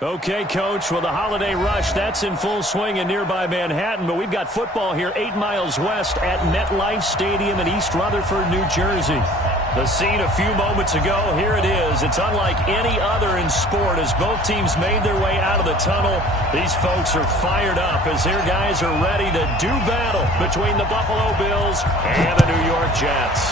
Okay, Coach, well, the holiday rush, that's in full swing in nearby Manhattan, but we've got football here 8 miles west at MetLife Stadium in East Rutherford, New Jersey. The scene a few moments ago, here it is. It's unlike any other in sport as both teams made their way out of the tunnel. These folks are fired up as their guys are ready to do battle between the Buffalo Bills and the New York Jets.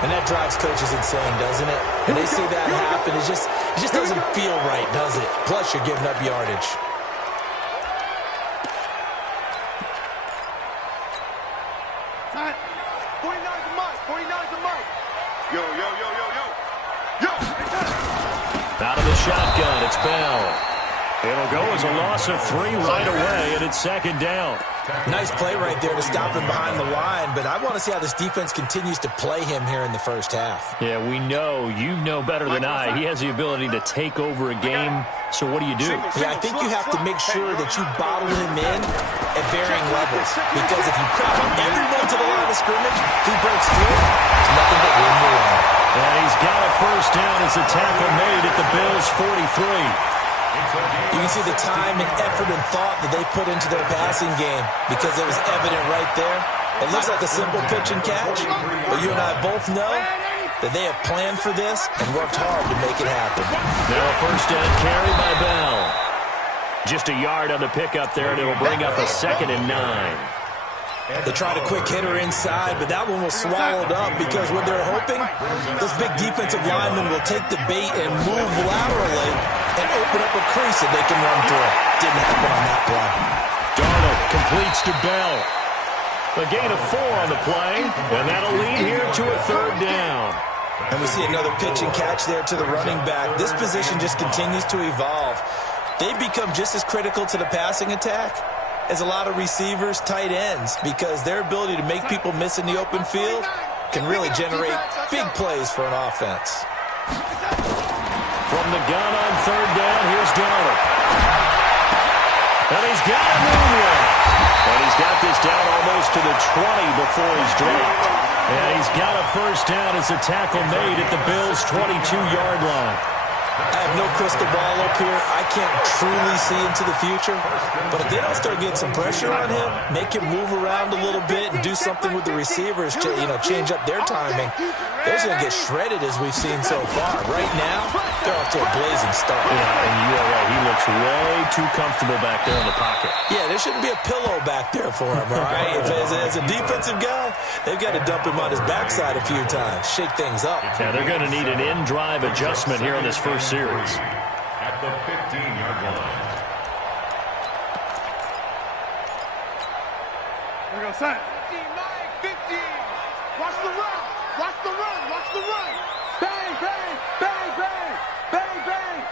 And that drives coaches insane, doesn't it? When they see that happen, it just doesn't feel right, does it? Plus, you're giving up yardage. Time. 49's the mic. 49's the mic. Yo, yo, yo, yo, yo. Yo, out of the shotgun, it's Bell. It'll go as a loss of 3 right away, and it's second down. Nice play right there to stop him behind the line, but I want to see how this defense continues to play him here in the first half. Yeah, we know, you know better than I, he has the ability to take over a game, so what do? Yeah, I think you have to make sure that you bottle him in at varying levels, because if you crowd everyone to the line of scrimmage, if he breaks through, it's nothing but room to run. And he's got a first down as the tackle made at the Bills' 43. You can see the time and effort and thought that they put into their passing game because it was evident right there. It looks like a simple pitch and catch, but you and I both know that they have planned for this and worked hard to make it happen. Now a first down carry by Bell. Just a yard on the pickup there, and it'll bring up a 2nd and 9. They tried a quick hitter inside, but that one was swallowed up because what they're hoping, those big defensive linemen will take the bait and move laterally and open up a crease that they can run through. Didn't happen on that play. Darnold completes to Bell. A gain of 4 on the play, and that'll lead here to a 3rd down. And we see another pitch and catch there to the running back. This position just continues to evolve. They've become just as critical to the passing attack as a lot of receivers, tight ends, because their ability to make people miss in the open field can really generate big plays for an offense. From the gun on 3rd down, here's Darnold. And he's got a moonwalk. And he's got this down almost to the 20 before he's dropped. And he's got a first down as the tackle made at the Bills' 22-yard line. I have no crystal ball up here. I can't truly see into the future. But if they don't start getting some pressure on him, make him move around a little bit and do something with the receivers to, change up their timing, they're going to get shredded as we've seen so far. Right now, they're off to a blazing start. Yeah, and you are right. He looks way too comfortable back there in the pocket. Yeah, there shouldn't be a pillow back there for him, all right? As a defensive guy, they've got to dump him on his backside a few times, shake things up. Yeah, they're going to need an in-drive adjustment here in this first series. At the 15-yard line. Here we go, son. 15. Watch the run. Watch the run. Watch the run. Bang, bang, bang, bang, bang, bang.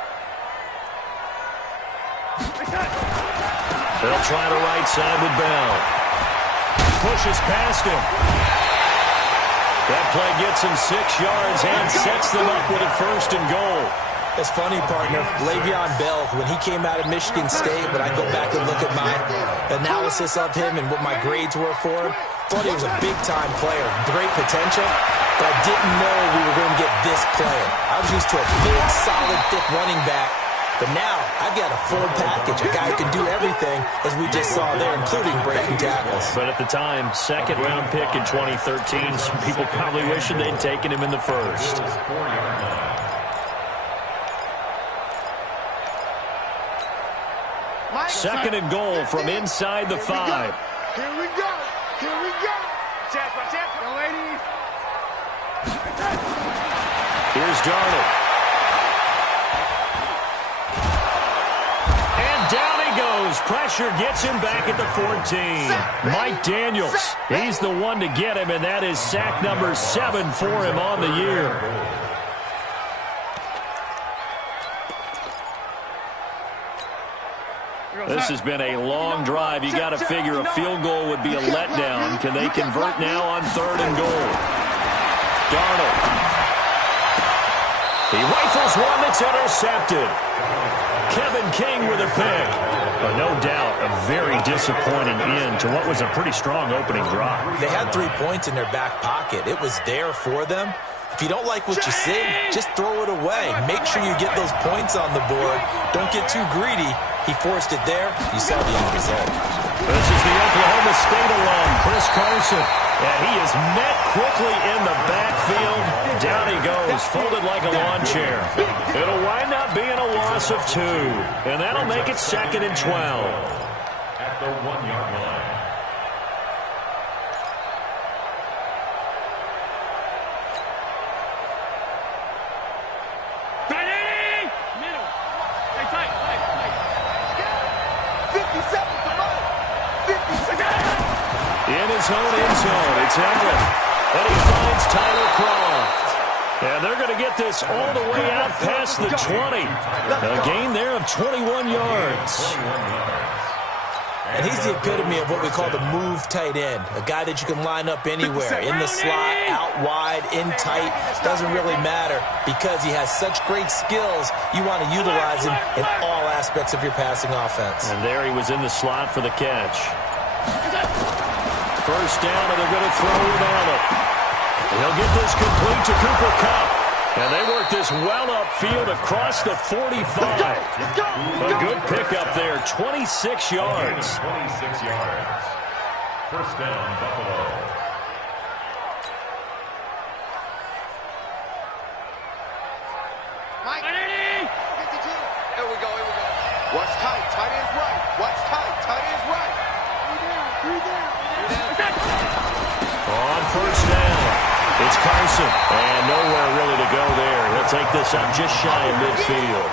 They'll try the right side with Bell. Pushes past him. That play gets him 6 yards and sets them up with a 1st and goal. It's funny, partner. Le'Veon Bell, when he came out of Michigan State, when I go back and look at my analysis of him and what my grades were for him, thought he was a big-time player, great potential, but I didn't know we were going to get this player. I was used to a big, solid, thick running back, but now I've got a full package, a guy who can do everything, as we just saw there, including breaking tackles. But at the time, 2nd-round pick in 2013, some people probably wishing they'd taken him in the 1st. Second and goal from inside the 5. Here we go. Here we go. Check, yo, ladies. Here's Darnold. And down he goes. Pressure gets him back at the 14. Mike Daniels, he's the one to get him, and that is sack number 7 for him on the year. This has been a long drive. You got to figure a field goal would be a letdown. Can they convert now on 3rd and goal? Darnold. He rifles one that's intercepted. Kevin King with a pick. But no doubt a very disappointing end to what was a pretty strong opening drive. They had 3 points in their back pocket. It was there for them. If you don't like what you see, just throw it away. Make sure you get those points on the board. Don't get too greedy. He forced it there. You saw the end result. This is the Oklahoma State alum, Chris Carson. And he is met quickly in the backfield. Down he goes, folded like a lawn chair. It'll wind up being a loss of 2. And that'll make it 2nd and 12. At the 1-yard line. In his own end zone, it's Allen. And he finds Tyler Kroft. And they're going to get this all the way out past the 20. A gain there of 21 yards. And he's the epitome of what we call the move tight end. A guy that you can line up anywhere. In the slot, out wide, in tight. Doesn't really matter because he has such great skills. You want to utilize him in all aspects of your passing offense. And there he was in the slot for the catch. First down, and they're going to throw with Allen. He'll get this complete to Cooper Kupp. And they work this well upfield across the 45. A good pickup there, 26 yards. 26 yards. First down, Buffalo. Mike. 52. Here we go. Watch tight. Tight end's right. Watch tight. Tight end's right. 3 down. On first down, it's Carson. And nowhere really to go there. He'll take this up just shy of midfield.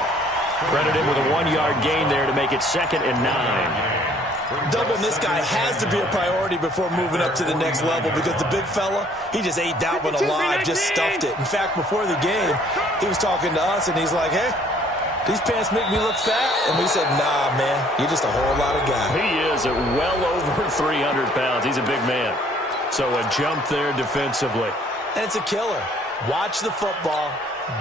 Credit him with a 1-yard gain there to make it 2nd and 9. Doubling this guy has to be a priority before moving up to the next level because the big fella, he just ate that one alive, just stuffed it. In fact, before the game, he was talking to us, and he's like, hey, these pants make me look fat. And we said, nah, man, you're just a whole lot of guy. He is at well over 300 pounds. He's a big man. So a jump there defensively. And it's a killer. Watch the football.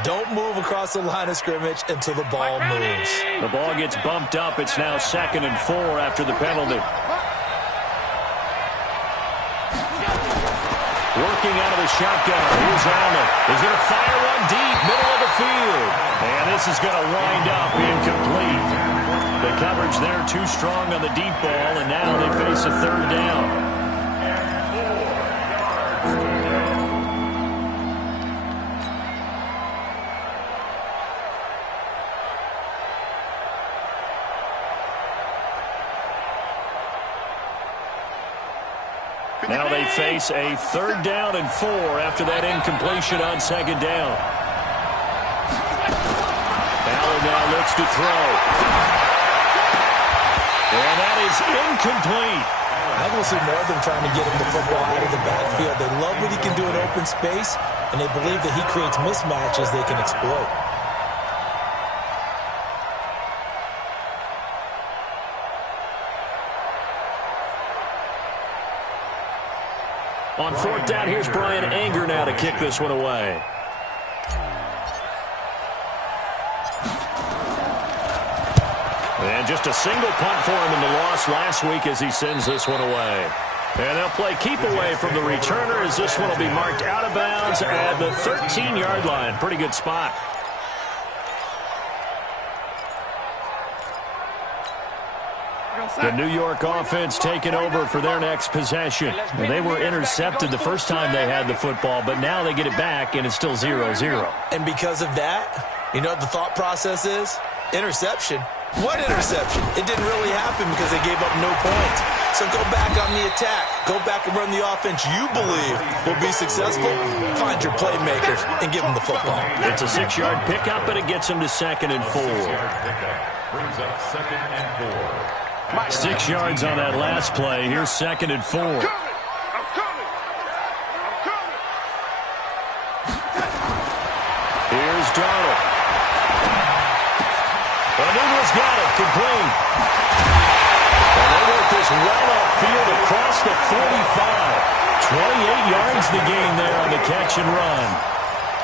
Don't move across the line of scrimmage until the ball moves. The ball gets bumped up. It's now 2nd and 4 after the penalty. Working out of the shotgun. Here's Allen. He's going to fire one deep, middle of the field. And this is going to wind up incomplete. The coverage there too strong on the deep ball, and now they face a 3rd down. Now they face a 3rd down and 4 after that incompletion on 2nd down. Allen now looks to throw. And that is incomplete. I think we'll see more of them trying to get him the football out of the backfield. They love what he can do in open space, and they believe that he creates mismatches they can exploit. On 4th down, here's Brian Anger now to kick this one away. And just a single punt for him in the loss last week as he sends this one away. And they'll play keep away from the returner as this one will be marked out of bounds at the 13-yard line. Pretty good spot. The New York offense taking over for their next possession. They were intercepted the first time they had the football, but now they get it back, and it's still 0-0. And because of that, you know what the thought process is? Interception. What interception? It didn't really happen because they gave up no points. So go back on the attack. Go back and run the offense you believe will be successful. Find your playmakers and give them the football. It's a 6-yard pickup, and it gets them to 2nd and 4. Brings up 2nd and 4. 6 yards on that last play. Here's 2nd and 4. I'm coming. Here's Darnold. Newell's got it, complete. And they work this well upfield across the 45. 28 yards the gain there on the catch and run.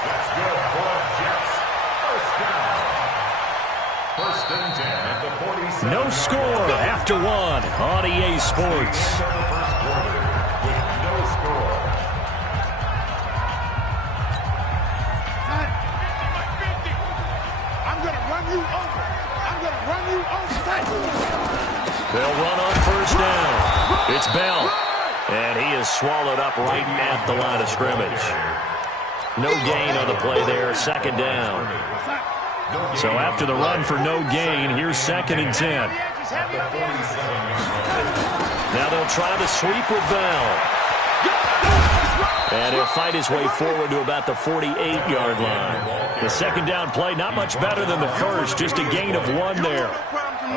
That's good for the Jets. First down. 1st and 10 at the 47. No score after 1 on EA Sports. First quarter with no score. run you over. I'm going to run you over. They'll run on first down. It's Bell. And he is swallowed up right at the line of scrimmage. No gain on the play there. Second down. So after the run for no gain, here's 2nd and 10. Now they'll try the sweep with Bell. And he'll fight his way forward to about the 48-yard line. The second down play, not much better than the first, just a gain of 1 there.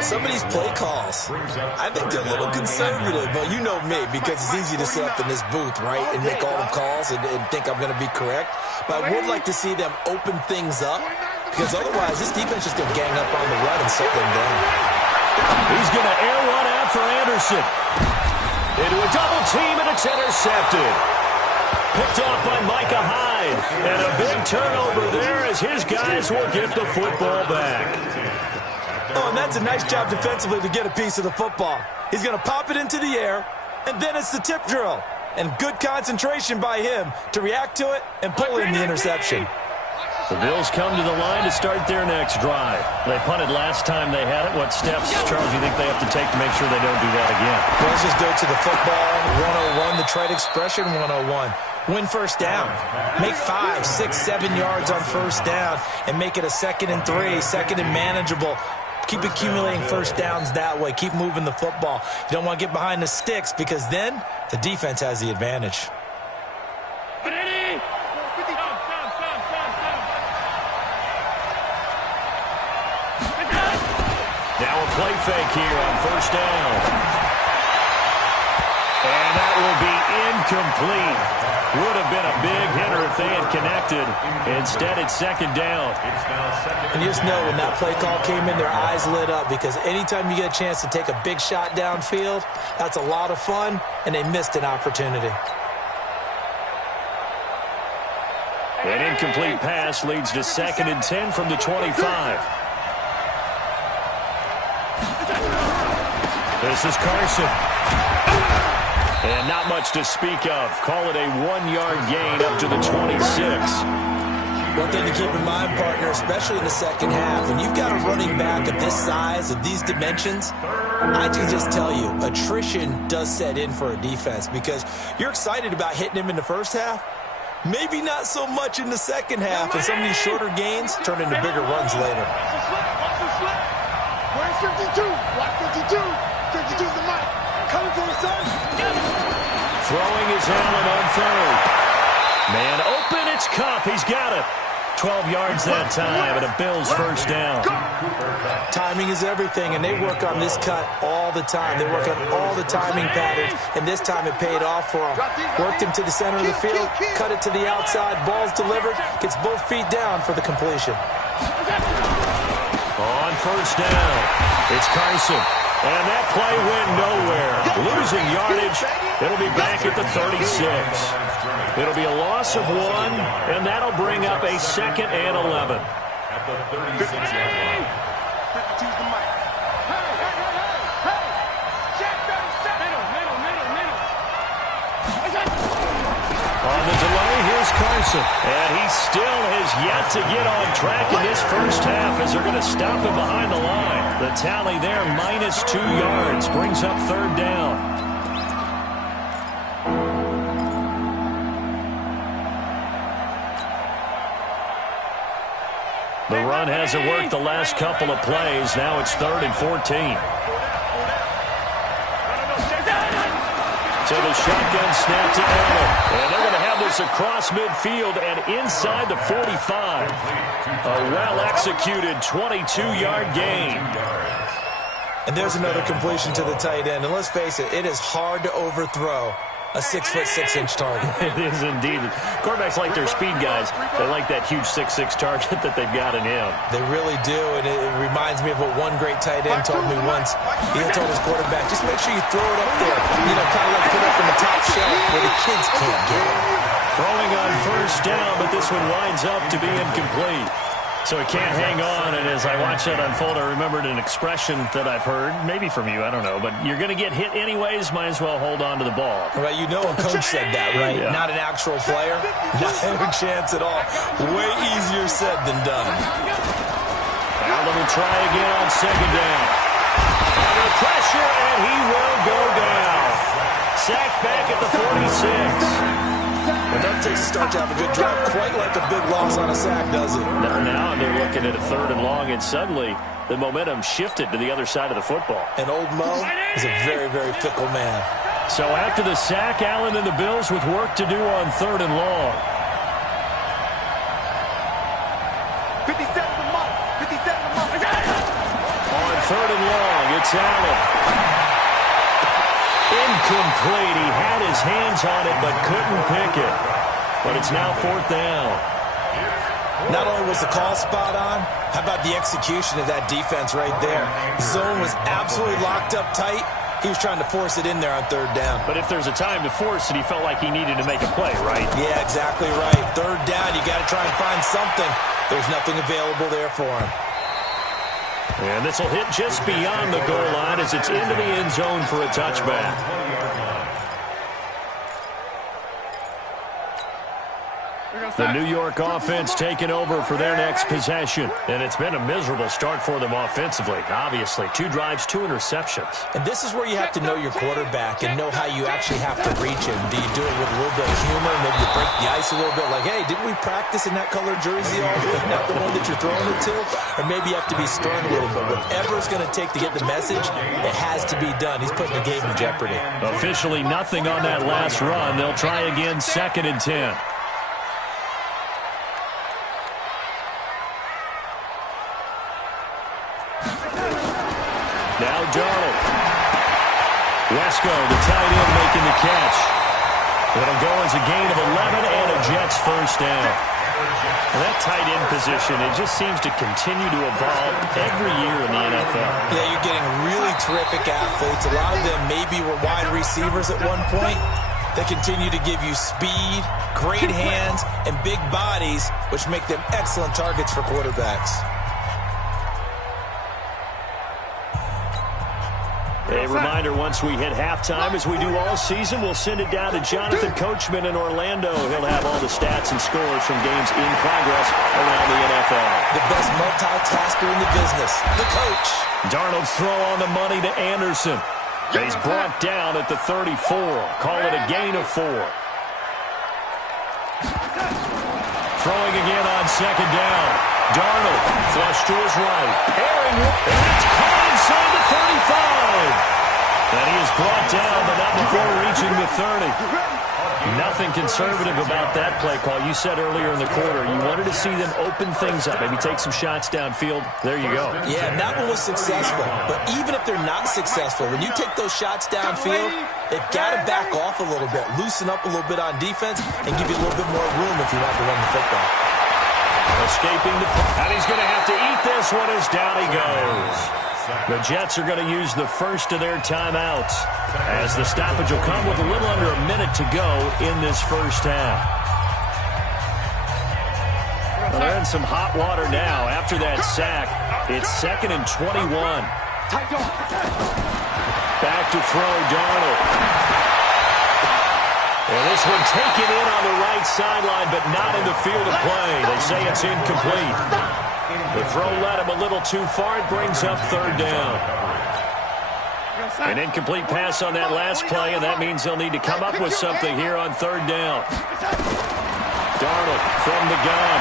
Some of these play calls, I think they're a little conservative, but you know me, because it's easy to sit up in this booth, right, and make all the calls and think I'm going to be correct. But I would like to see them open things up, because otherwise this defense is going to gang up on the run and shut them down. He's going to air one out for Anderson. Into a double team, and it's intercepted. Picked off by Micah Hyde. And a big turnover there as his guys will get the football back. Oh, and that's a nice job defensively to get a piece of the football. He's going to pop it into the air, and then it's the tip drill. And good concentration by him to react to it and pull in the interception. The Bills come to the line to start their next drive. They punted last time they had it. What steps, Charles, do you think they have to take to make sure they don't do that again? Well, let's just go to the football 101, the trade expression 101. Win first down. Make 5, 6, 7 yards on first down and make it a 2nd and 3, 2nd and manageable. Keep accumulating first downs that way. Keep moving the football. You don't want to get behind the sticks because then the defense has the advantage. Now a play fake here on first down. And that will be incomplete. Would have been a big hitter if they had connected. Instead, it's 2nd down. And you just know when that play call came in, their eyes lit up because anytime you get a chance to take a big shot downfield, that's a lot of fun, and they missed an opportunity. An incomplete pass leads to 2nd and 10 from the 25. This is Carson. And not much to speak of. Call it a 1-yard gain up to the 26. One thing to keep in mind, partner, especially in the second half, when you've got a running back of this size, of these dimensions, I can just tell you, attrition does set in for a defense because you're excited about hitting him in the first half. Maybe not so much in the second half, and some of these shorter gains turn into bigger runs later. Where's 52? Watch 52. 52's the mic. Coming for his son. Throwing is Allen on 3rd. Man open, it's Kupp. He's got it. 12 yards that time, and a Bills first down. Timing is everything, and they work on this cut all the time. They work on all the timing patterns, and this time it paid off for them. Worked him to the center of the field, cut it to the outside, ball's delivered, gets both feet down for the completion. On first down, it's Carson. And that play went nowhere. Losing yardage. It'll be back at the 36. It'll be a loss of 1, and that'll bring up a 2nd and 11. At the 36-yard line. 52's the mic. Hey! Check that On the delay, here's Carson. And he still has yet to get on track in this first half as they're going to stop him behind the line. The tally there, -2 yards, brings up 3rd down. The run hasn't worked the last couple of plays. Now it's 3rd and 14. So the shotgun snap to Allen. And they're going to have this across midfield and inside the 45. A well-executed 22-yard gain. And there's another completion to the tight end. And let's face it, it is hard to overthrow a 6'6" target. It is indeed. Quarterbacks like their speed guys. They like that huge 6'6" target that they've got in him. They really do, and it reminds me of what one great tight end told me once. He told his quarterback, just make sure you throw it up there. You know, kind of like put it up in the top shelf where the kids can't get it. Throwing on first down, but this one winds up to be incomplete. So he can't hang on, and as I watch that unfold, I remembered an expression that I've heard, maybe from you, I don't know, but you're going to get hit anyways, might as well hold on to the ball. Right, you know a coach said that, right? Yeah. Not an actual player. Not a chance at all. Way easier said than done. Out of the try again on second down. Under pressure, and he will go down. Sacked back at the 46. Enough takes to start to have a good drive. Quite like a big loss on a sack, does it? Now they're looking at a 3rd and long, and suddenly the momentum shifted to the other side of the football. And old Mo is a very, very fickle man. So after the sack, Allen and the Bills with work to do on 3rd and long. 57 a month. 57 a month. On 3rd and long, it's Allen. Incomplete. He had his hands on it but couldn't pick it. But it's now 4th down. Not only was the call spot on, how about the execution of that defense right there? Zone was absolutely locked up tight. He was trying to force it in there on 3rd down. But if there's a time to force it, he felt like he needed to make a play, right? Yeah, exactly right. 3rd down, you got to try and find something. There's nothing available there for him. And this will hit just beyond the goal line as it's into the end zone for a touchback. The New York offense taking over for their next possession. And it's been a miserable start for them offensively, obviously. 2 drives, 2 interceptions. And this is where you have to know your quarterback and know how you actually have to reach him. Do you do it with a little bit of humor? Maybe you break the ice a little bit like, hey, didn't we practice in that color jersey all week? Not the one that you're throwing it to? Or maybe you have to be stern with him. But whatever it's going to take to get the message, it has to be done. He's putting the game in jeopardy. Officially nothing on that last run. They'll try again 2nd and 10. Now Darnold. Wesco, the tight end, making the catch. It'll go as a gain of 11 and a Jets first down. And that tight end position, it just seems to continue to evolve every year in the NFL. Yeah, you're getting really terrific athletes. A lot of them maybe were wide receivers at one point. They continue to give you speed, great hands, and big bodies, which make them excellent targets for quarterbacks. A reminder, once we hit halftime, as we do all season, we'll send it down to Jonathan Coachman in Orlando. He'll have all the stats and scores from games in progress around the NFL. The best multitasker in the business, the coach. Darnold's throw on the money to Anderson. He's brought down at the 34. Call it a gain of 4. Throwing again on 2nd down. Darnold, flush to his right. Airing, and it's caught inside the 35. And he is brought down, but not before reaching the 30. Nothing conservative about that play call. You said earlier in the quarter you wanted to see them open things up, maybe take some shots downfield. There you go. Yeah, and that one was successful. But even if they're not successful, when you take those shots downfield, they've got to back off a little bit, loosen up a little bit on defense, and give you a little bit more room if you want to run the football. Escaping the... And he's going to have to eat this one as down he goes. The Jets are going to use the first of their timeouts as the stoppage will come with a little under a minute to go in this first half. Well, they're in some hot water now. After that sack, it's 2nd and 21. Back to throw, Darnold. And this one taken in on the right sideline, but not in the field of play. They say it's incomplete. The throw led him a little too far. It brings up 3rd down. An incomplete pass on that last play, and that means they'll need to come up with something here on 3rd down. Darnold from the gun.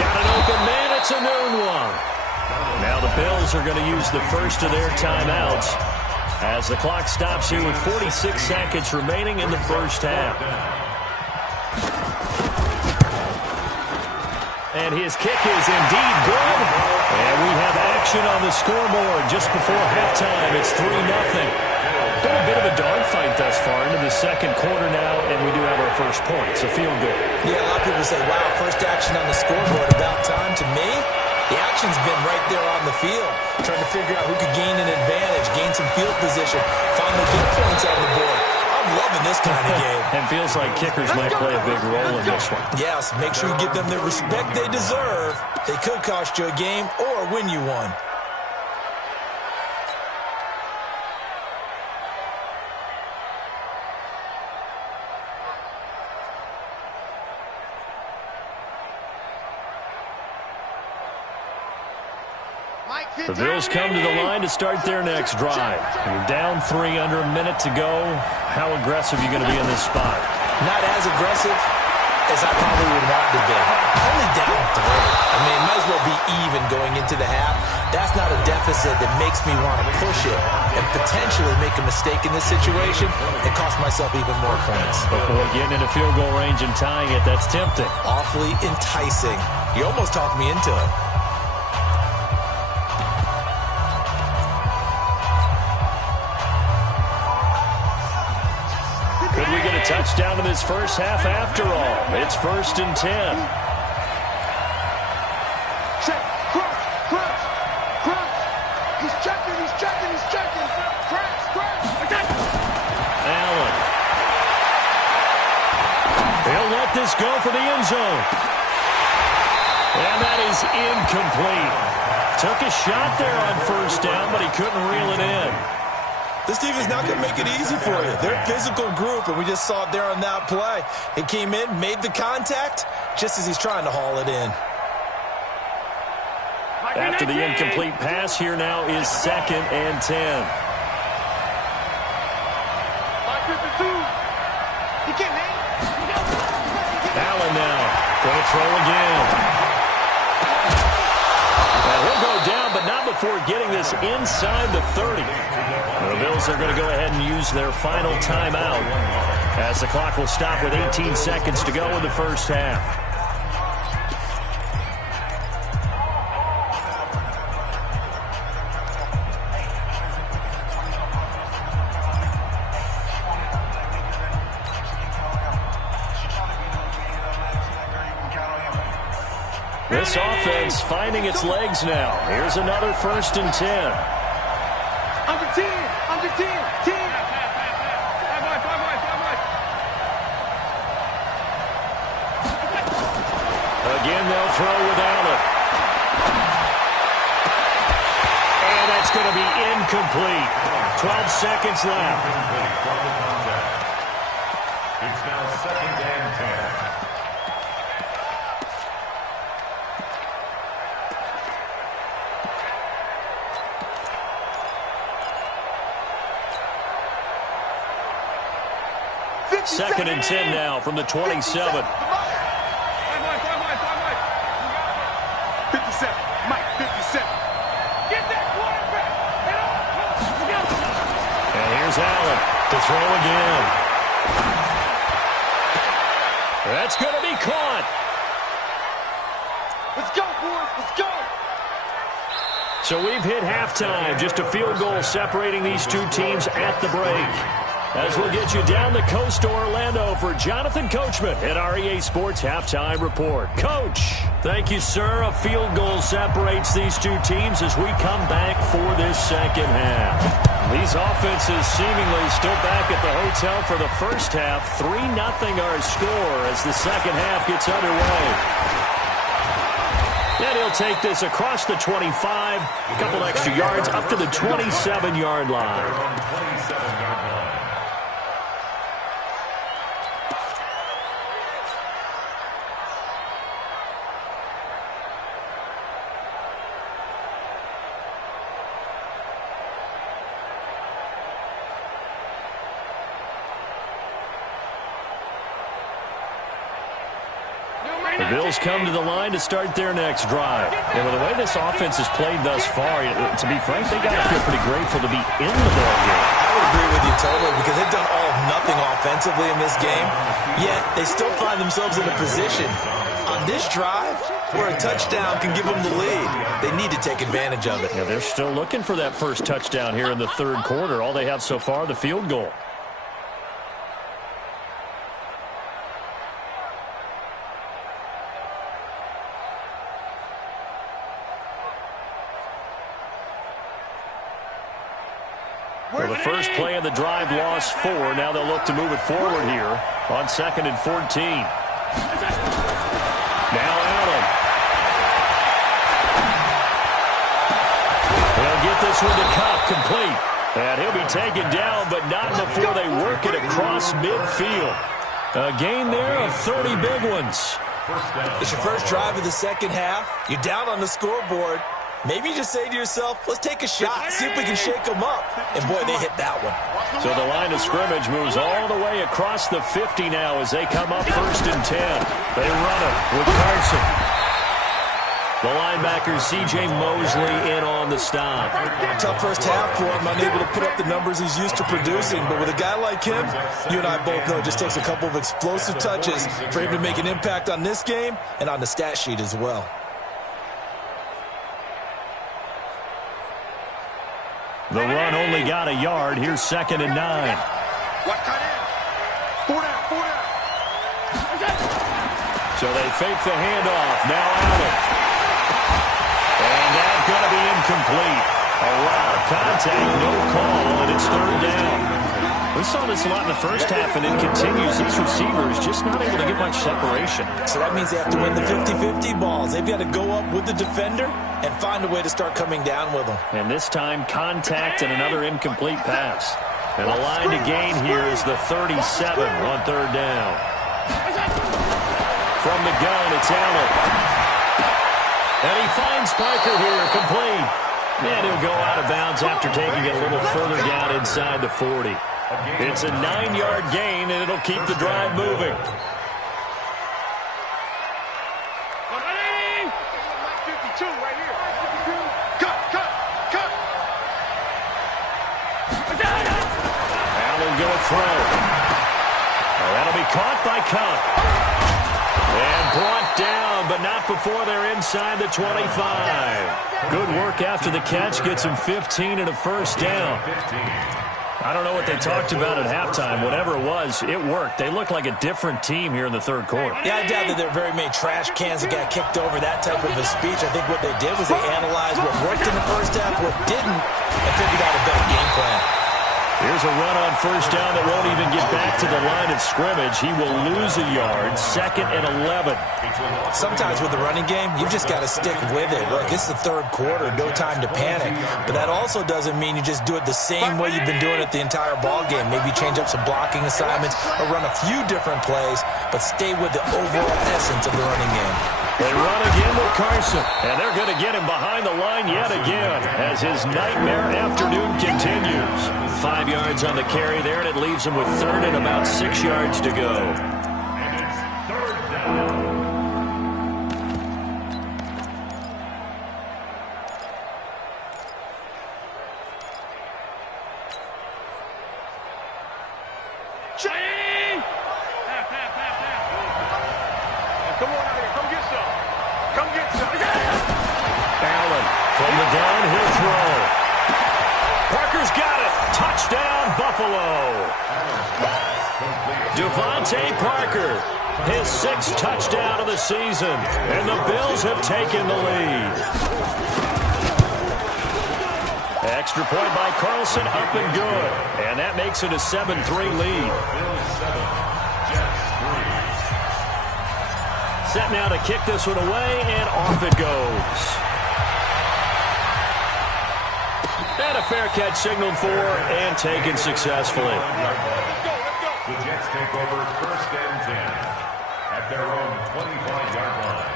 Got an open man. It's a noon one. Now the Bills are going to use the first of their timeouts as the clock stops here with 46 seconds remaining in the first half. And his kick is indeed good. And we have action on the scoreboard just before halftime. It's 3-0. Been a bit of a dogfight thus far into the second quarter now, and we do have our first point, so feel good. Yeah, a lot of people say, wow, first action on the scoreboard, about time. To me, the action's been right there on the field, trying to figure out who could gain an advantage, gain some field position, finally get points on the board. I'm loving this kind of game. And feels like kickers might play a big role in this one. Yes, make sure you give them the respect they deserve. They could cost you a game or win you one. The Bills come to the line to start their next drive. You're down 3, under a minute to go. How aggressive are you going to be in this spot? Not as aggressive as I probably would want to be. Only down 3. I mean, it might as well be even going into the half. That's not a deficit that makes me want to push it and potentially make a mistake in this situation and cost myself even more points. But boy, getting into field goal range and tying it, that's tempting. Awfully enticing. You almost talked me into it. Could we get a touchdown in this first half after all? It's 1st and 10. Check. Crunch. He's checking. Crunch. Allen. He'll let this go for the end zone. And that is incomplete. Took a shot there on 1st down, but he couldn't reel it in. This team is not going to make it easy for you. They're a physical group, and we just saw it there on that play. It came in, made the contact, just as he's trying to haul it in. After the incomplete pass, here now is 2nd and 10. Allen now going to throw again. And he'll go down, but not before getting this inside the 30. The Bills are going to go ahead and use their final timeout as the clock will stop with 18 seconds to go in the first half. This offense finding its legs now. Here's another 1st and 10. Under 10. Again, they'll throw with Allen. And that's going to be incomplete. 12 seconds left. It's now 2nd and 10. Second and 10 now from the 27. 57. Mike, 57. Get that quarterback. And here's Allen to throw again. That's going to be caught. Let's go, boys. Let's go. So we've hit halftime. Just a field goal separating these two teams at the break. As we'll get you down the coast to Orlando for Jonathan Coachman at our EA Sports Halftime Report. Coach, thank you, sir. A field goal separates these two teams as we come back for this second half. These offenses seemingly still back at the hotel for the first half. 3-0 our score as the second half gets underway. And he'll take this across the 25, a couple extra yards up to the 27-yard line. The Bills come to the line to start their next drive. And with the way this offense has played thus far, to be frank, they got to feel pretty grateful to be in the ballgame. I would agree with you totally because they've done all of nothing offensively in this game, yet they still find themselves in a position on this drive where a touchdown can give them the lead. They need to take advantage of it. Yeah, they're still looking for that first touchdown here in the third quarter. All they have so far, the field goal. Well, the first play of the drive lost 4. Now they'll look to move it forward here on 2nd and 14. Now Allen. He'll get this one to Kupp, complete. And he'll be taken down, but not before they work it across midfield. A gain there of 30 big ones. It's your first drive of the second half. You're down on the scoreboard. maybe you just say to yourself, let's take a shot, see if we can shake them up. And, boy, they hit that one. So the line of scrimmage moves all the way across the 50 now as they come up 1st and 10. They run it with Carson. The linebacker, C.J. Mosley, in on the stop. Tough first half for him, unable to put up the numbers he's used to producing. But with a guy like him, you and I both know it just takes a couple of explosive touches for him to make an impact on this game and on the stat sheet as well. The run only got a yard. Here's 2nd and 9. What cut in? 4 down. So they fake the handoff. Now Allen. And that's going to be incomplete. A lot of contact, no call, and it's 3rd down. We saw this a lot in the first half, and it continues. These receivers just not able to get much separation. So that means they have to win the 50-50 balls. They've got to go up with the defender and find a way to start coming down with them. And this time, contact and another incomplete pass. And the line to gain here is the 37 on 3rd down. From the gun, it's Allen. And he finds Parker here, complete. And he'll go out of bounds after taking it a little further down inside the 40. It's a 9-yard gain, and it'll keep the drive moving. 52 right here. Cut. Allen going throw. That'll be caught by Cup. And brought down, but not before they're inside the 25. Good work after the catch. Gets him 15 and a 1st down. I don't know what they talked about at halftime. Whatever it was, it worked. They look like a different team here in the 3rd quarter. Yeah, I doubt that there are very many trash cans that got kicked over, that type of a speech. I think what they did was they analyzed what worked in the first half, what didn't, and figured out a better game plan. Here's a run on 1st down that won't even get back to the line of scrimmage. He will lose a yard. 2nd and 11. Sometimes with the running game, you've just got to stick with it. Look, it's the 3rd quarter, no time to panic. But that also doesn't mean you just do it the same way you've been doing it the entire ball game. Maybe change up some blocking assignments or run a few different plays, but stay with the overall essence of the running game. They run again with Carson, and they're going to get him behind the line yet again as his nightmare afternoon continues. 5 yards on the carry there, and it leaves him with 3rd and about 6 yards to go. And it's 3rd down. Come on out here. Come get some. Come get some. Allen from the gun, he'll throw. Parker's got it. Touchdown, Buffalo. Devontae Parker, his 6th touchdown of the season, and the Bills have taken the lead. Extra point by Carlson, up and good. And that makes it a 7-3 lead. Set now to kick this one away, and off it goes. And a fair catch signaled for and taken successfully. The Jets take over 1st and 10 at their own 25-yard line.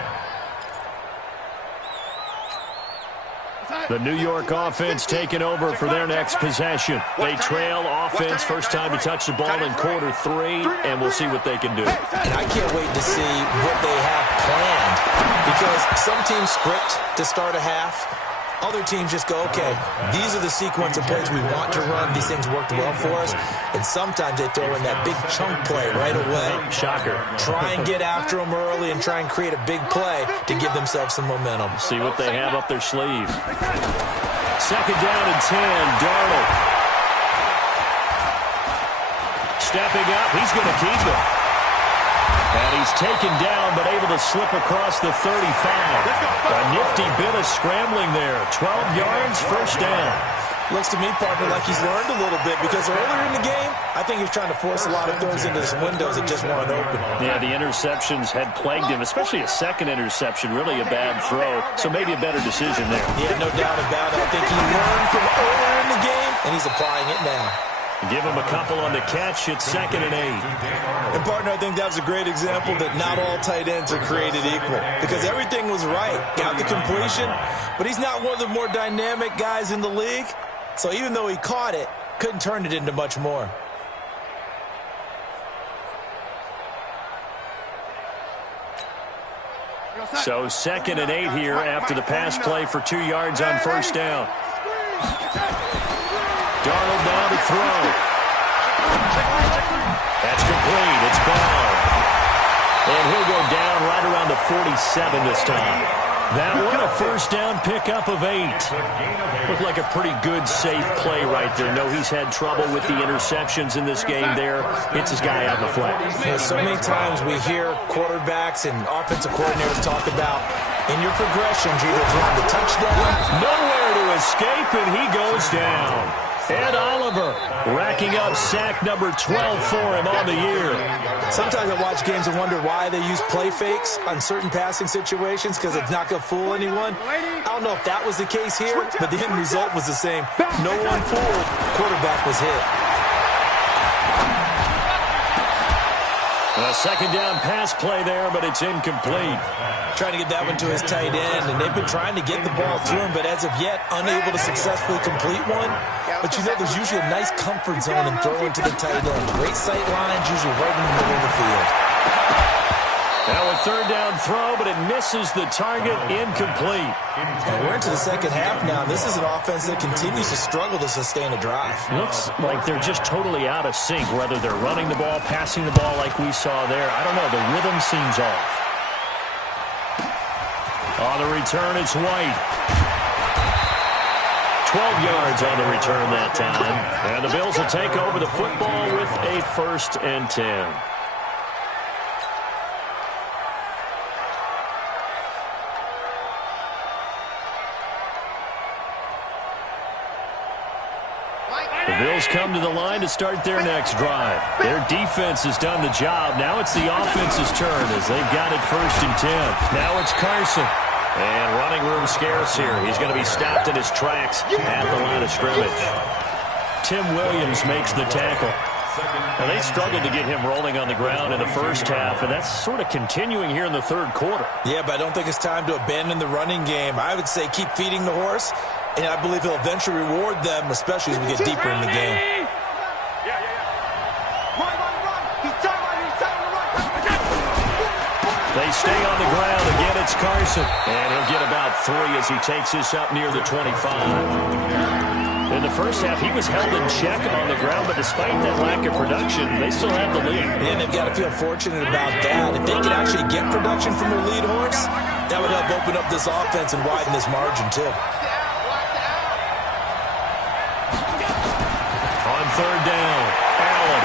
The New York offense taking over for their next possession. They trail offense, first time to touch the ball in quarter 3, and we'll see what they can do. And I can't wait to see what they have planned, because some teams script to start a half. Other teams just go, okay, these are the sequence of plays we want to run. These things worked well for us. And sometimes they throw in that big chunk play right away. Shocker. Try and get after them early and try and create a big play to give themselves some momentum. See what they have up their sleeve. 2nd down and 10, Darnold. Stepping up, he's going to keep it. And he's taken down, but able to slip across the 35. A nifty bit of scrambling there. 12 yards, 1st down. Looks to me, partner, like he's learned a little bit, because earlier in the game, I think he was trying to force a lot of throws into some windows that just weren't open. Yeah, the interceptions had plagued him, especially a 2nd interception, really a bad throw. So maybe a better decision there. Yeah, no doubt about it. I think he learned from earlier in the game, and he's applying it now. Give him a couple on the catch. It's 2nd and 8. And, partner, I think that was a great example that not all tight ends are created equal because everything was right. Got the completion, but he's not one of the more dynamic guys in the league. So even though he caught it, couldn't turn it into much more. So 2nd and 8 here after the pass play for 2 yards on 1st down. Darnold now to throw. That's complete. It's gone. And he'll go down right around the 47 this time. That one a 1st down pickup of 8. Looked like a pretty good, safe play right there. No, he's had trouble with the interceptions in this game there. Hits his guy out in the flat. Yeah, so many times we hear quarterbacks and offensive coordinators talk about in your progressions, you're either throwing the touchdown. Nowhere to escape, and he goes down. Ed Oliver racking up sack number 12 for him on the year. Sometimes I watch games and wonder why they use play fakes on certain passing situations because it's not going to fool anyone. I don't know if that was the case here, but the end result was the same. No one fooled. Quarterback was hit. A 2nd down pass play there, but it's incomplete. Trying to get that one to his tight end, and they've been trying to get the ball to him, but as of yet, unable to successfully complete one. But you know there's usually a nice comfort zone in throwing to the tight end. Great sight lines, usually right in the middle of the field. Now a 3rd down throw, but it misses the target, incomplete. And we're into the 2nd half now. This is an offense that continues to struggle to sustain a drive. Looks like they're just totally out of sync, whether they're running the ball, passing the ball like we saw there. I don't know. The rhythm seems off. On the return, it's White. 12 yards on the return that time. And the Bills will take over the football with a 1st and 10. The Bills come to the line to start their next drive. Their defense has done the job. Now it's the offense's turn as they've got it 1st and 10. Now it's Carson. And running room scarce here. He's going to be stopped in his tracks at the line of scrimmage. Tim Williams makes the tackle. Now, they struggled to get him rolling on the ground in the 1st half, and that's sort of continuing here in the 3rd quarter. Yeah, but I don't think it's time to abandon the running game. I would say keep feeding the horse, and I believe he'll eventually reward them, especially as we get deeper in the game. They stay on the ground. Again, it's Carson. And he'll get about 3 as he takes this up near the 25. In the 1st half, he was held in check on the ground, but despite that lack of production, they still have the lead. And they've got to feel fortunate about that. If they could actually get production from their lead horse, that would help open up this offense and widen this margin, too. On 3rd down, Allen.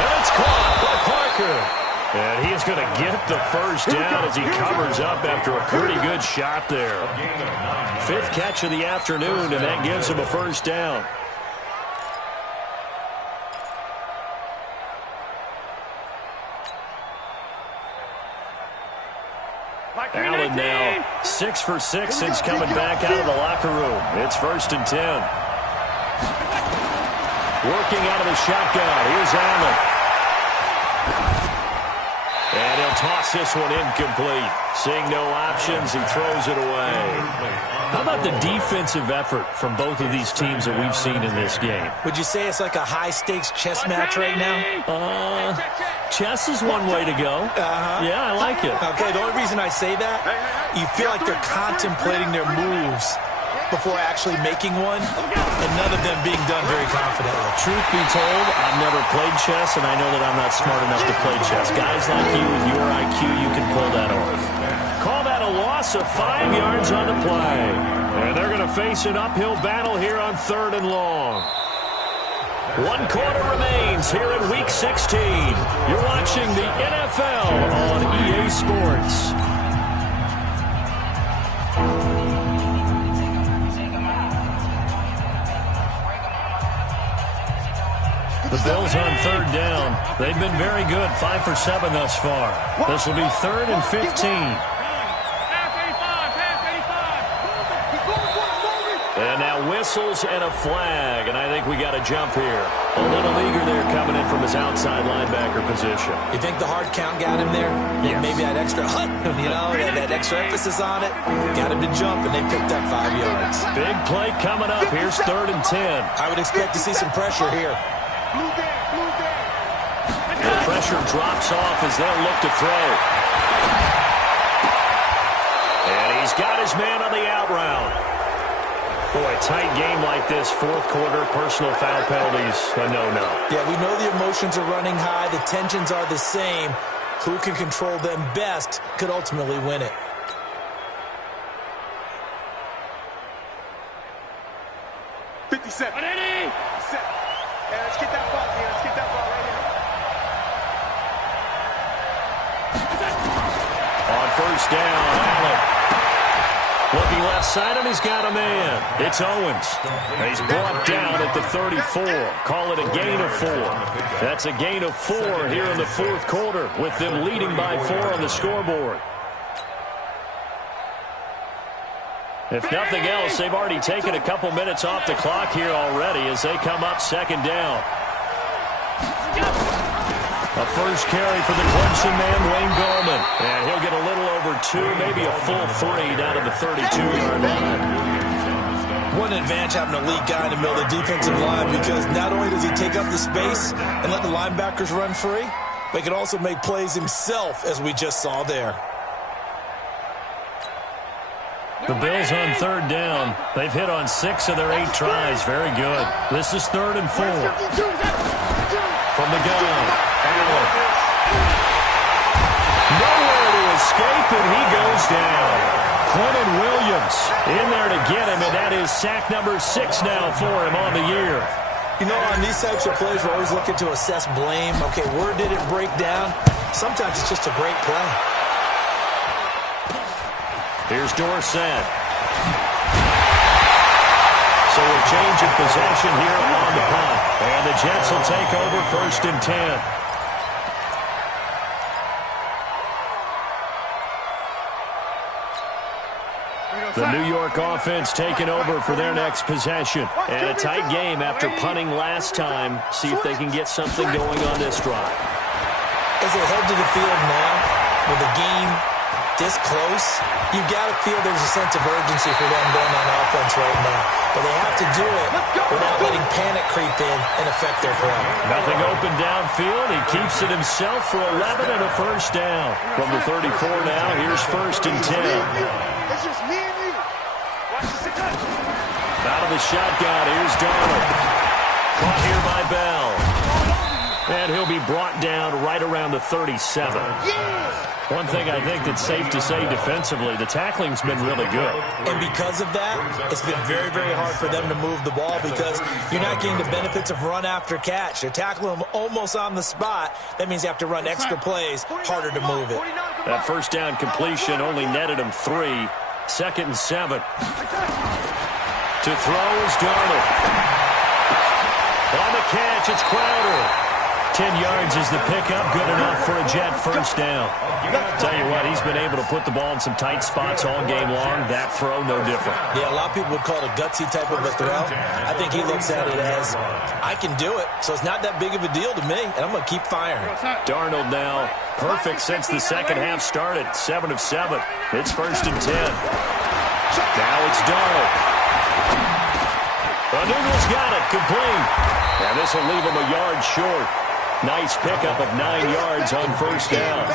And it's caught by Parker. And he's going to get the 1st down as he covers up after a pretty good shot there. 5th catch of the afternoon, and that gives him a 1st down. Allen now 6 for 6 since coming back out of the locker room. It's 1st and 10. Working out of the shotgun. Here's Allen. And he'll toss this one incomplete. Seeing no options, he throws it away. How about the defensive effort from both of these teams that we've seen in this game? Would you say it's like a high-stakes chess match right now? Chess is one way to go. Yeah, I like it. Okay, the only reason I say that, you feel like they're contemplating their moves before actually making one, and none of them being done very confidently. Truth be told, I've never played chess, and I know that I'm not smart enough to play chess. Guys like you with your IQ, you can pull that off. Call that a loss of 5 yards on the play. And they're going to face an uphill battle here on 3rd and long. 1 quarter remains here in Week 16. You're watching the NFL on EA Sports. The Bills on 3rd down. They've been very good, 5 for 7 thus far. This will be 3rd and 15. And now whistles and a flag, and I think we got a jump here. A little eager there coming in from his outside linebacker position. You think the hard count got him there? Yes. Maybe that extra that extra emphasis on it. Got him to jump, and they picked up 5 yards. Big play coming up. Here's 3rd and 10. I would expect to see some pressure here. The pressure drops off as they'll look to throw. And he's got his man on the out route. Boy, a tight game like this, 4th quarter, personal foul penalties, a no-no. Yeah, we know the emotions are running high. The tensions are the same. Who can control them best could ultimately win it. Set. Hey, let's get that ball here. Let's get that ball right here. On 1st down, Allen. Looking left side, and he's got a man. It's Owens. He's brought down at the 34. Call it a gain of 4. That's a gain of 4 here in the 4th quarter, with them leading by 4 on the scoreboard. If nothing else, they've already taken a couple minutes off the clock here already as they come up 2nd down. A first carry for the Clemson man, Wayne Gallman. And he'll get a little over 2, maybe a full 3 down to the 32-yard line. What an advantage having a elite guy in the middle of the defensive line, because not only does he take up the space and let the linebackers run free, but he can also make plays himself, as we just saw there. The Bills on 3rd down. They've hit on 6 of their 8 tries. Very good. This is 3rd and 4. From the gun, Allen. Nowhere to escape, and he goes down. Quentin Williams in there to get him, and that is sack number 6 now for him on the year. You know, on these types of plays, we're always looking to assess blame. Okay, where did it break down? Sometimes it's just a great play. Here's Dorsett. So a change of possession here on the punt. And the Jets will take over 1st and 10. The New York offense taking over for their next possession. And a tight game after punting last time. See if they can get something going on this drive. As they head to the field now, with the game this close, you've got to feel there's a sense of urgency for them going on offense right now. But they have to do it without letting panic creep in and affect their play. Nothing open downfield. He keeps it himself for 11 and a first down. From the 34 now, here's 1st and 10. It's just me and you. Watch the cut. Out of the shotgun, here's Darnold. Caught here by Bell. And he'll be brought down right around the 37. One thing I think that's safe to say defensively, the tackling's been really good. And because of that, it's been very, very hard for them to move the ball, because you're not getting the benefits of run after catch. They're tackling them almost on the spot. That means you have to run extra plays, harder to move it. That first down completion only netted him 3. 2nd and 7. To throw is Darnold. On the catch, it's Crowder. 10 yards is the pickup, good enough for a Jet first down. Tell you what, he's been able to put the ball in some tight spots all game long. That throw, no different. Yeah, a lot of people would call it a gutsy type of a throw. I think he looks at it as, I can do it, so it's not that big of a deal to me, and I'm going to keep firing. Darnold now, perfect since the second half started. 7 of 7. It's 1st and 10. Now it's Darnold. Newell's got it, complete. And this will leave him a yard short. Nice pickup of 9 yards on first down.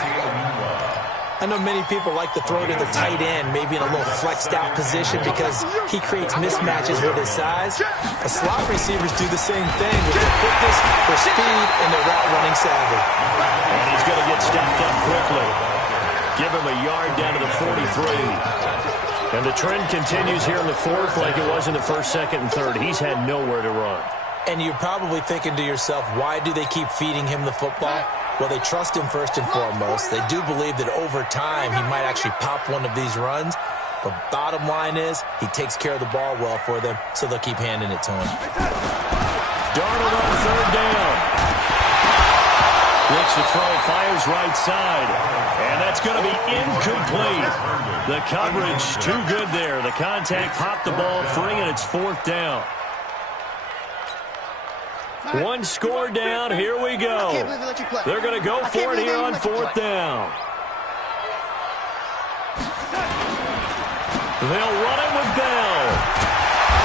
I know many people like to throw to the tight end, maybe in a little flexed out position, because he creates mismatches with his size. The slot receivers do the same thing with their quickness, their speed, and their route running savvy. And he's going to get stepped up quickly. Give him a yard down to the 43. And the trend continues here in the 4th like it was in the 1st, 2nd, and 3rd. He's had nowhere to run. And you're probably thinking to yourself, why do they keep feeding him the football? Well, they trust him first and foremost. They do believe that over time he might actually pop one of these runs. But bottom line is, he takes care of the ball well for them, so they'll keep handing it to him. Darnold on 3rd down. Looks to throw, fires right side. And that's going to be incomplete. The coverage too good there. The contact popped the ball free, and it's 4th down. One score down. Here we go. They're going to go for it here on 4th down. They'll run it with Bell.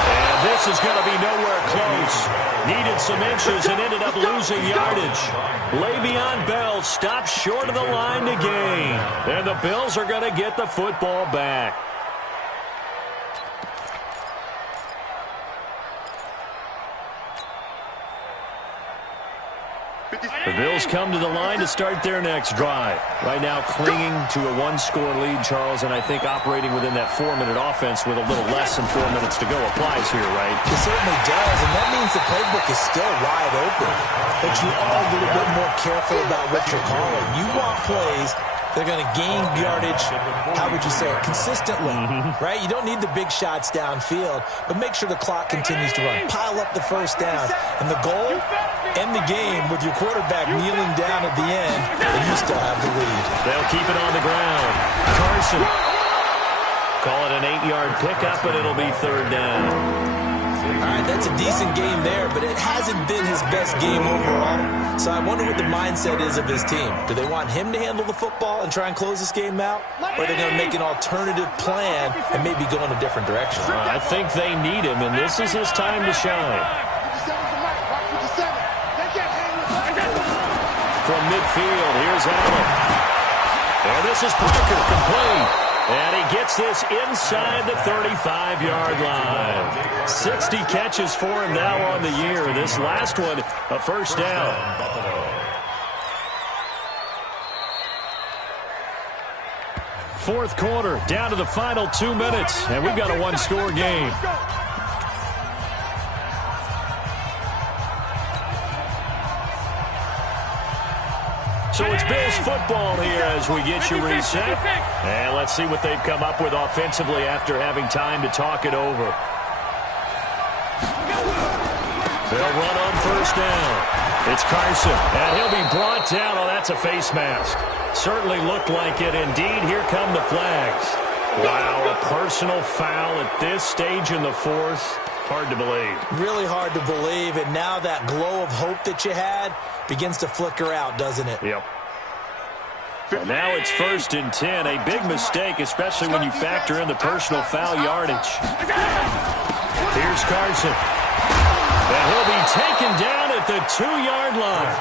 And this is going to be nowhere close. Needed some inches and ended up losing yardage. Le'Veon Bell stopped short of the line to gain. And the Bills are going to get the football back. The Bills come to the line to start their next drive. Right now clinging to a 1-score lead, Charles, and I think operating within that 4-minute offense with a little less than 4 minutes to go applies here, right? It certainly does, and that means the playbook is still wide open. But you are a little bit more careful about what you're calling. You want plays they're going to gain yardage, how would you say it, consistently, right? You don't need the big shots downfield, but make sure the clock continues to run. Pile up the first down, and the goal, end the game with your quarterback kneeling down at the end, and you still have the lead. They'll keep it on the ground. Carson. Call it an 8-yard pickup, but it'll be 3rd down. All right, that's a decent game there, but it hasn't been his best game overall. So I wonder what the mindset is of his team. Do they want him to handle the football and try and close this game out? Or are they going to make an alternative plan and maybe go in a different direction? I think they need him, and this is his time to shine. From midfield, here's Allen. And this is Parker, complete. And he gets this inside the 35-yard line. 60 catches for him now on the year. This last one, a first down. Fourth quarter, down to the final 2 minutes, and we've got a 1-score game. So it's Bills football here as we get you reset. And let's see what they've come up with offensively after having time to talk it over. They'll run on first down. It's Carson, and he'll be brought down. Oh, that's a face mask. Certainly looked like it. Indeed, here come the flags. Wow, a personal foul at this stage in the fourth. Hard to believe. Really hard to believe, and now that glow of hope that you had begins to flicker out, doesn't it? Yep. And now it's 1st and 10. A big mistake, especially when you factor in the personal foul yardage. Here's Carson. And he'll be taken down at the 2-yard line.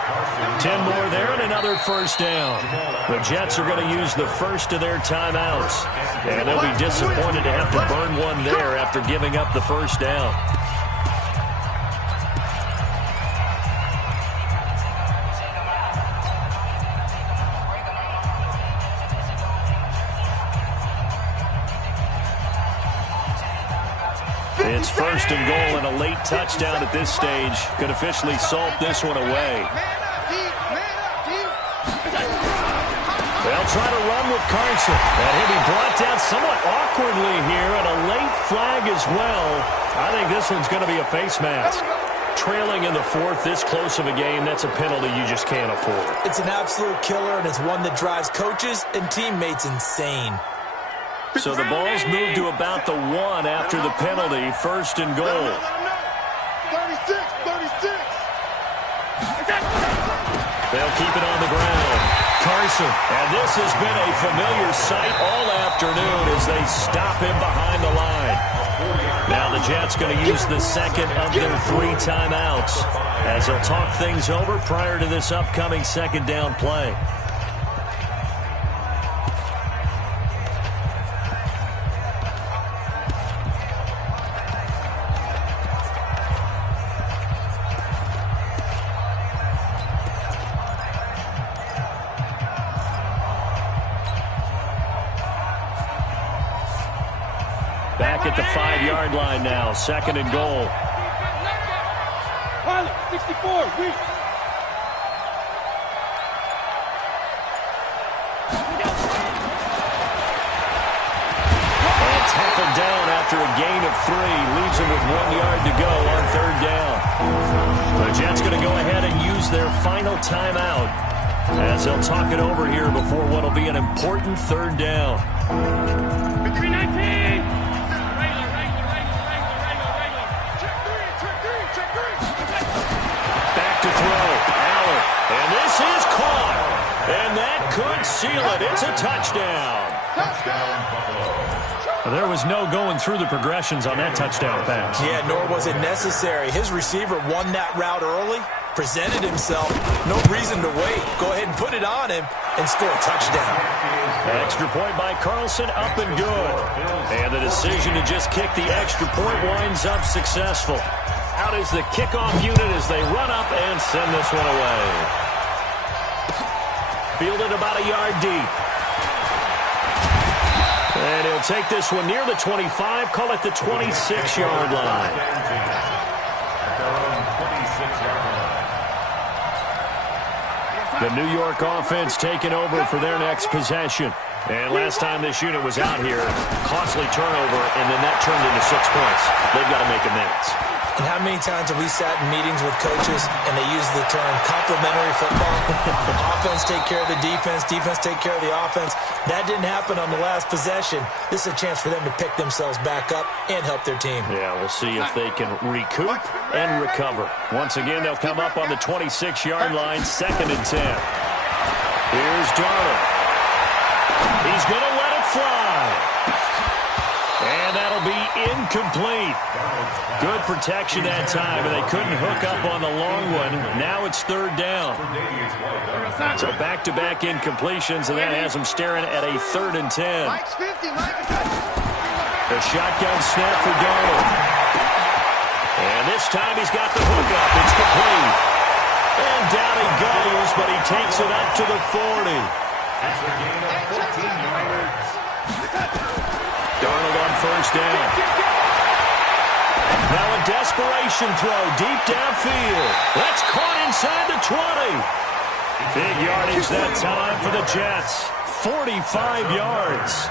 10 more there and another first down. The Jets are going to use the first of their timeouts. And they'll be disappointed to have to burn one there after giving up the first down. It's 1st and goal, and a late touchdown at this stage could officially salt this one away. They'll try to run with Carson. And he'll be brought down somewhat awkwardly here, and a late flag as well. I think this one's going to be a face mask. Trailing in the fourth, this close of a game, that's a penalty you just can't afford. It's an absolute killer, and it's one that drives coaches and teammates insane. So the ball's moved to about the 1 after the penalty. 1st and goal. 36. They'll keep it on the ground. Carson. And this has been a familiar sight all afternoon as they stop him behind the line. Now the Jets going to use the second of their 3 timeouts as they'll talk things over prior to this upcoming 2nd down play. Back at the 5-yard line now, 2nd and goal. 64, And tackled down after a gain of 3. Leaves him with 1 yard to go on 3rd down. The Jets going to go ahead and use their final timeout. as they'll talk it over here before what will be an important third down. 319. Back to throw. Allen. And this is caught. And that could seal it. It's a touchdown. Touchdown, Buffalo. There was no going through the progressions on that touchdown pass. Yeah, nor was it necessary. His receiver won that route early, presented himself. No reason to wait. Go ahead and put it on him and score a touchdown. Extra point by Carlson, up and good. And the decision to just kick the extra point winds up successful. Out is the kickoff unit as they run up and send this one away. Fielded about a yard deep. And he'll take this one near the 25, call it the 26-yard line. At their own 26-yard line. The New York offense taking over for their next possession. And last time this unit was out here, costly turnover, and then that turned into 6 points. They've got to make amends. And how many times have we sat in meetings with coaches and they use the term complementary football? Offense take care of the defense, defense take care of the offense. That didn't happen on the last possession. This is a chance for them to pick themselves back up and help their team. Yeah, we'll see if they can recoup and recover. Once again, they'll come up on the 26-yard line, 2nd and 10. Here's Darnold. He's going to let it fly. And that'll be incomplete. Good protection that time, and they couldn't hook up on the long one. Now it's 3rd down. So back-to-back incompletions, and that has them staring at a 3rd and 10. The shotgun snap for Darnold. And this time he's got the hook up. It's complete. And down he goes, but he takes it up to the 40. That's a gain of 14 yards. Darnold on 1st down. Now a desperation throw deep downfield. That's caught inside the 20. Big yardage that time for the Jets. 45 yards.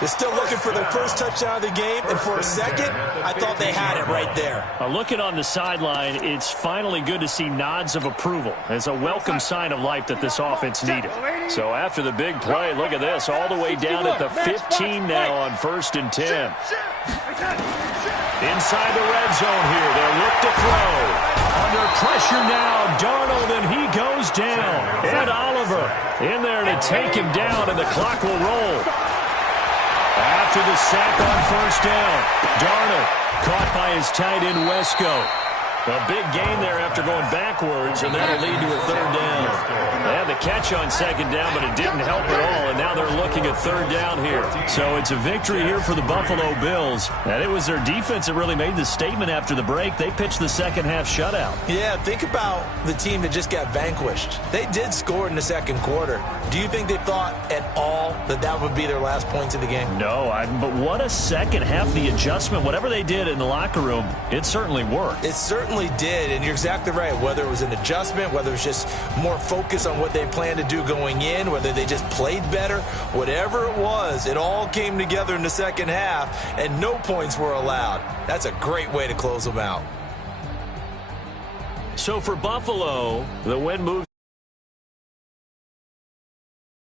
They're still looking for their first touchdown of the game, and for a second, I thought they had it right there. Looking on the sideline, it's finally good to see nods of approval. It's a welcome sign of life that this offense needed. So after the big play, look at this, all the way down at the 15 now on 1st and 10. Inside the red zone here, they'll look to throw. Under pressure now, Darnold, and he goes down. Ed Oliver in there to take him down, and the clock will roll. After the sack on 1st down, Darnold caught by his tight end Wesco. A big gain there after going backwards, and that'll lead to a 3rd down. They had the catch on 2nd down, but it didn't help at all, and now they're looking at 3rd down here. So it's a victory here for the Buffalo Bills, and it was their defense that really made the statement after the break. They pitched the second-half shutout. Yeah, think about the team that just got vanquished. They did score in the 2nd quarter. Do you think they thought at all that that would be their last points of the game? No, but what a second half. The adjustment, whatever they did in the locker room, it certainly worked. It certainly did, and you're exactly right. Whether it was an adjustment, whether it was just more focus on what they planned to do going in, whether they just played better, whatever it was, it all came together in the 2nd half, and no points were allowed. That's a great way to close them out. So for Buffalo, the win moves